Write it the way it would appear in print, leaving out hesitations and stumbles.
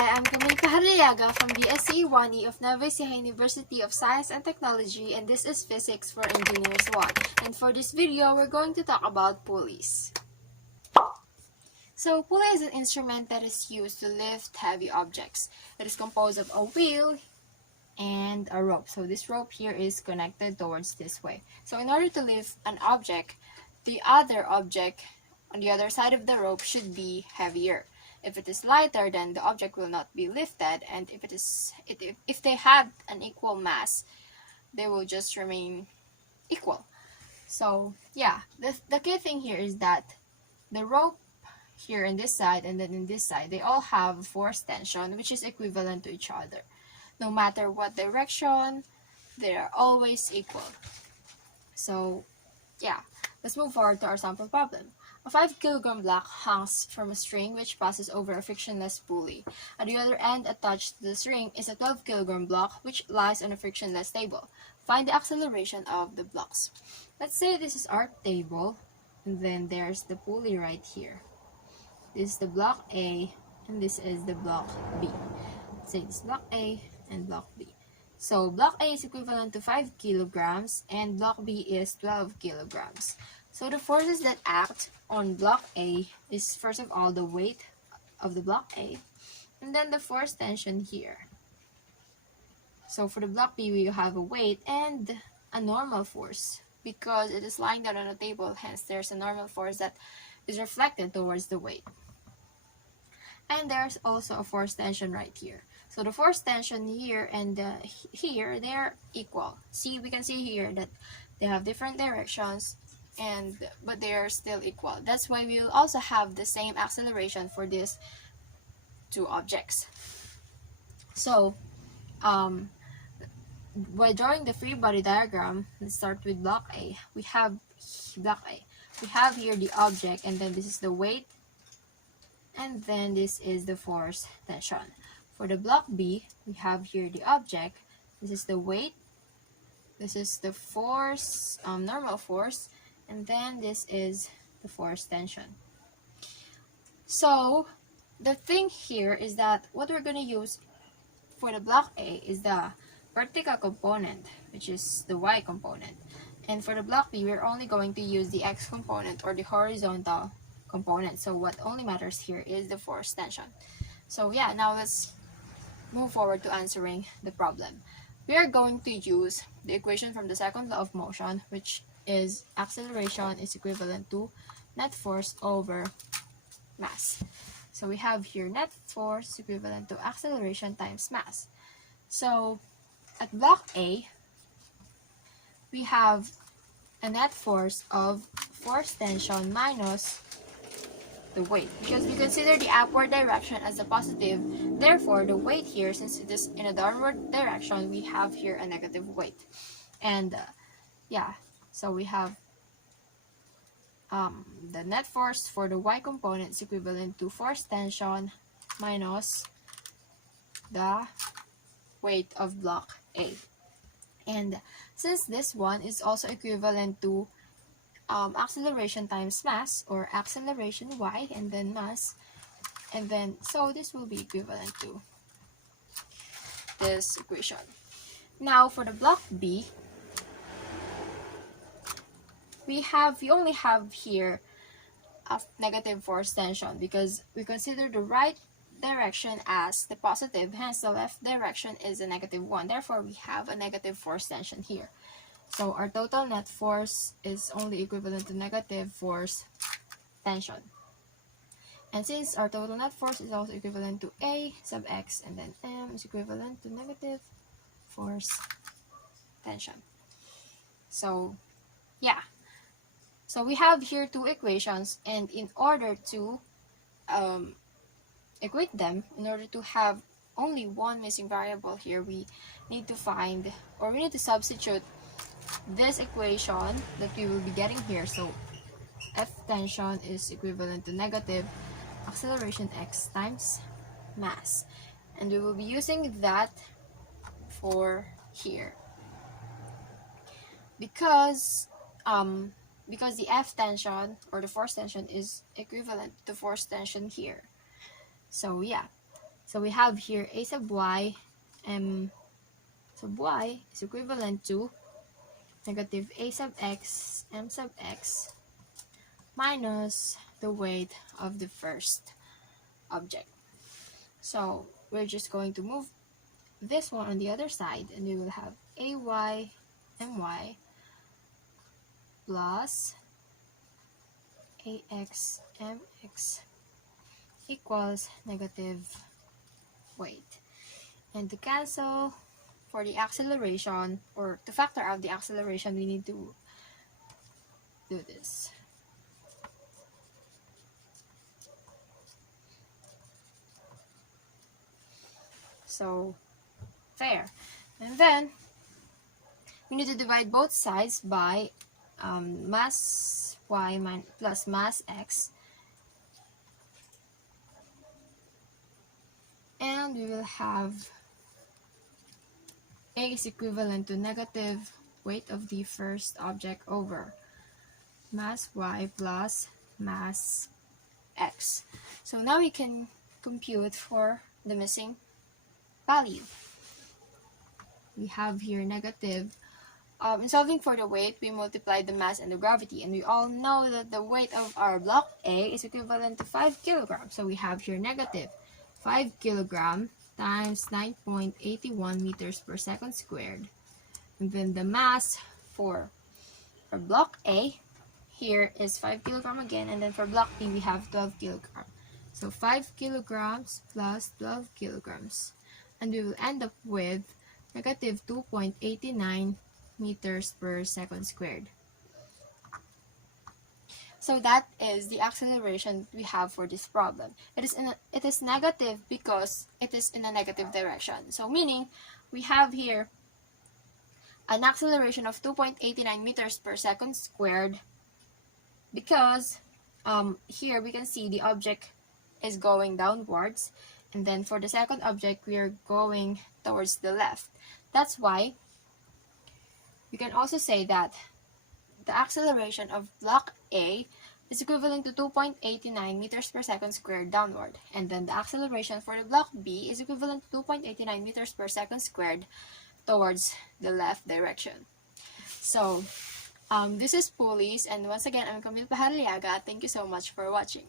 Hi, I'm Camille Pajarillaga from BSCE 1E of Nueva Ecija University of Science and Technology, and this is Physics for Engineers 1. And for this video, we're going to talk about pulleys. So, pulley is an instrument that is used to lift heavy objects. It is composed of a wheel and a rope. So this rope here is connected towards this way. So in order to lift an object, the other object on the other side of the rope should be heavier. If it is lighter, then the object will not be lifted, and if they have an equal mass, they will just remain equal. So yeah, the key thing here is that the rope here in this side and then in this side, they all have force tension which is equivalent to each other. No matter what direction, they are always equal. So yeah, let's move forward to our sample problem. A 5-kilogram block hangs from a string which passes over a frictionless pulley. At the other end, attached to the string, is a 12-kilogram block which lies on a frictionless table. Find the acceleration of the blocks. Let's say this is our table, and then there's the pulley right here. This is the block A, and this is the block B. Let's say this is block A and block B. So block A is equivalent to 5 kilograms and block B is 12 kilograms. So the forces that act on block A is first of all the weight of the block A and then the force tension here. So for the block B, we have a weight and a normal force because it is lying down on a table, hence there's a normal force that is reflected towards the weight. And there's also a force tension right here. So the force tension here and here, they're equal. See, we can see here that they have different directions, but they are still equal. That's why we will also have the same acceleration for these two objects. So, by drawing the free body diagram, let's start with block A. We have block A. We have here the object, and then this is the weight, and then this is the force tension. For the block B, we have here the object. This is the weight. This is the force, normal force, and then this is the force tension. So the thing here is that what we're going to use for the block A is the vertical component, which is the Y component. And for the block B, we're only going to use the X component or the horizontal component. So what only matters here is the force tension. So yeah, now let's move forward to answering the problem. We are going to use the equation from the second law of motion, which is acceleration is equivalent to net force over mass. So we have here net force equivalent to acceleration times mass. So at block A, we have a net force of force tension minus the weight, because we consider the upward direction as a positive. Therefore, the weight here, since it is in a downward direction, we have here a negative weight. And yeah, so we have the net force for the Y component is equivalent to force tension minus the weight of block A. And since this one is also equivalent to acceleration times mass, or acceleration Y and then mass, and then so this will be equivalent to this equation. Now for the block B, we only have here a negative force tension because we consider the right direction as the positive, hence the left direction is a negative one. Therefore, we have a negative force tension here. So our total net force is only equivalent to negative force tension. And since our total net force is also equivalent to A sub X, and then M is equivalent to negative force tension. So yeah, so we have here two equations, and in order to equate them, in order to have only one missing variable here, we need to find, or we need to substitute this equation that we will be getting here. So F tension is equivalent to negative acceleration X times mass, and we will be using that for here because the F tension or the force tension is equivalent to force tension here. So yeah, So we have here a sub y, m sub y is equivalent to negative a sub x, m sub x, minus the weight of the first object. So we're just going to move this one on the other side, and we will have ay my plus ax mx equals negative weight. And to cancel for the acceleration, or to factor out the acceleration, we need to do this. So there. And then we need to divide both sides by mass y plus mass x, and we will have a is equivalent to negative weight of the first object over mass y plus mass x. So now we can compute for the missing value. We have here negative. In solving for the weight, we multiply the mass and the gravity, and we all know that the weight of our block A is equivalent to 5 kilograms. So we have here negative 5 kilogram times 9.81 meters per second squared. And then the mass for our block A here is 5 kilogram again, and then for block B we have 12 kilogram. So 5 kilograms plus 12 kilograms. And we will end up with negative 2.89 meters per second squared. So that is the acceleration we have for this problem. It is negative because it is in a negative direction. So meaning we have here an acceleration of 2.89 meters per second squared because here we can see the object is going downwards, and then for the second object we are going towards the left. That's why we can also say that the acceleration of block A is equivalent to 2.89 meters per second squared downward, and then the acceleration for the block B is equivalent to 2.89 meters per second squared towards the left direction. So this is Pulleys, and once again I'm Camille Pajarillaga. Thank you so much for watching.